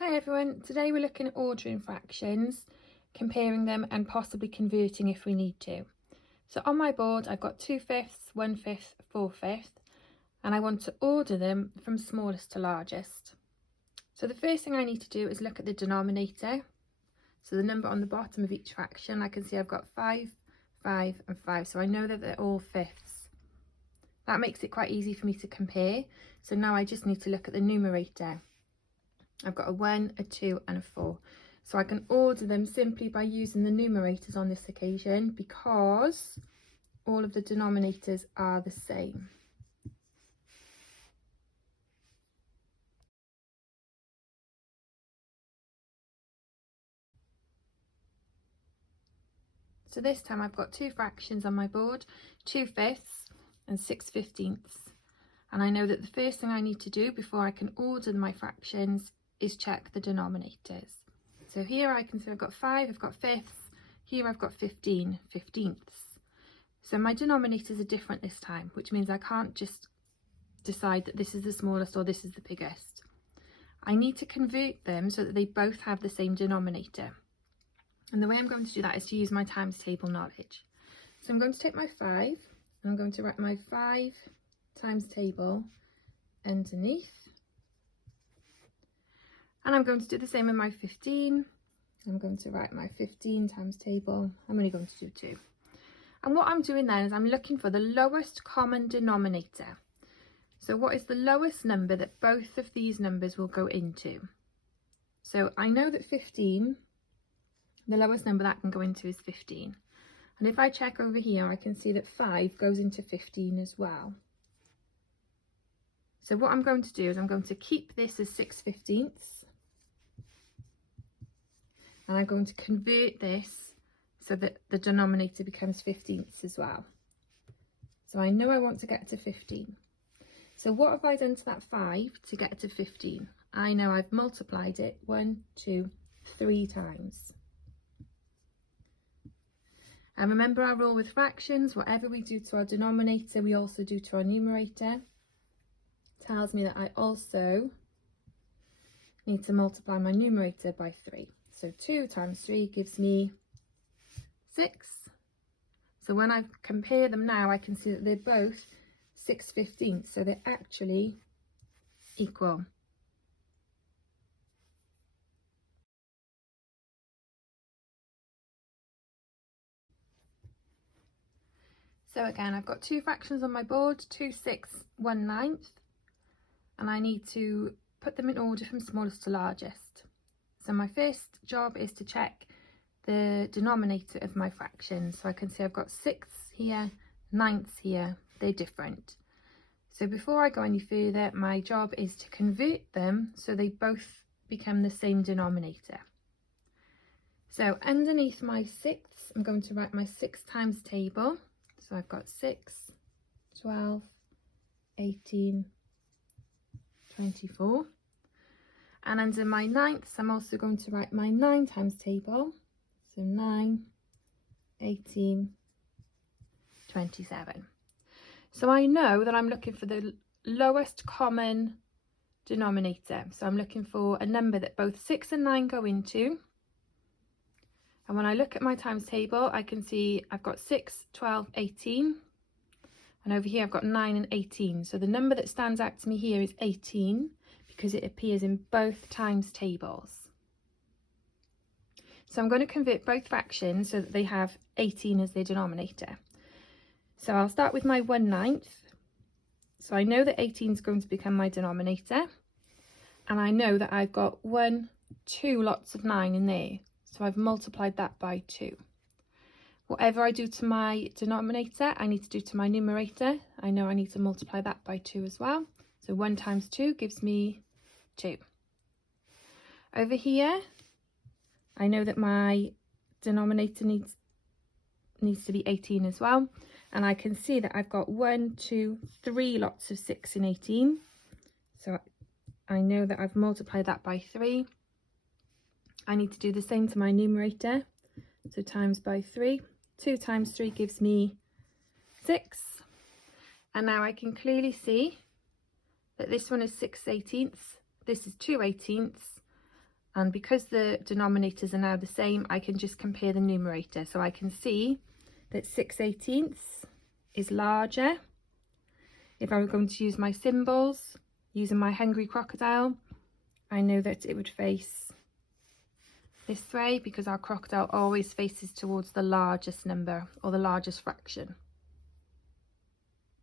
Hi everyone, today we're looking at ordering fractions, comparing them and possibly converting if we need to. So on my board I've got 2/5, 1/5, 4/5 and I want to order them from smallest to largest. So the first thing I need to do is look at the denominator. So the number on the bottom of each fraction, I can see I've got 5, 5 and 5, so I know that they're all fifths. That makes it quite easy for me to compare. So now I just need to look at the numerator. I've got a 1, a 2 and a 4. So I can order them simply by using the numerators on this occasion because all of the denominators are the same. So this time I've got two fractions on my board, 2/5 and 6/15. And I know that the first thing I need to do before I can order my fractions is check the denominators. So here I can see I've got 5, I've got fifths, here I've got 15 fifteenths. So my denominators are different this time, which means I can't just decide that this is the smallest or this is the biggest. I need to convert them so that they both have the same denominator. And the way I'm going to do that is to use my times table knowledge. So I'm going to take my 5 and I'm going to write my 5 times table underneath. And I'm going to do the same with my 15. I'm going to write my 15 times table. I'm only going to do 2. And what I'm doing then is I'm looking for the lowest common denominator. So what is the lowest number that both of these numbers will go into? So I know that 15, the lowest number that can go into is 15. And if I check over here, I can see that 5 goes into 15 as well. So what I'm going to do is I'm going to keep this as 6/15. And I'm going to convert this so that the denominator becomes 15ths as well. So I know I want to get to 15. So what have I done to that 5 to get to 15? I know I've multiplied it 1, 2, 3 times. And remember our rule with fractions, whatever we do to our denominator, we also do to our numerator. Tells me that I also need to multiply my numerator by 3. So 2 times 3 gives me 6. So when I compare them now, I can see that they're both 6/15, so they're actually equal. So again, I've got two fractions on my board, 2/6, 1/9, and I need to put them in order from smallest to largest. So my first job is to check the denominator of my fractions. So I can see I've got 6ths here, 9ths here, they're different. So before I go any further, my job is to convert them so they both become the same denominator. So underneath my 6ths, I'm going to write my 6 times table. So I've got 6, 12, 18, 24. And under my 9ths, I'm also going to write my 9 times table. So 9, 18, 27. So I know that I'm looking for the lowest common denominator. So I'm looking for a number that both 6 and 9 go into. And when I look at my times table, I can see I've got 6, 12, 18. And over here I've got 9 and 18. So the number that stands out to me here is 18 because it appears in both times tables. So I'm going to convert both fractions so that they have 18 as their denominator. So I'll start with my 1/9. So I know that 18 is going to become my denominator. And I know that I've got 1, 2 lots of 9 in there. So I've multiplied that by 2. Whatever I do to my denominator, I need to do to my numerator. I know I need to multiply that by 2 as well. So 1 times 2 gives me 2. Over here, I know that my denominator needs to be 18 as well. And I can see that I've got 1, 2, 3 lots of 6 in 18. So I know that I've multiplied that by 3. I need to do the same to my numerator. So times by 3. 2 times 3 gives me 6. And now I can clearly see that this one is 6/18, this is 2/18, And because the denominators are now the same, I can just compare the numerator. So I can see that 6/18 is larger. If I were going to use my symbols, using my hungry crocodile, I know that it would face this way because our crocodile always faces towards the largest number or the largest fraction.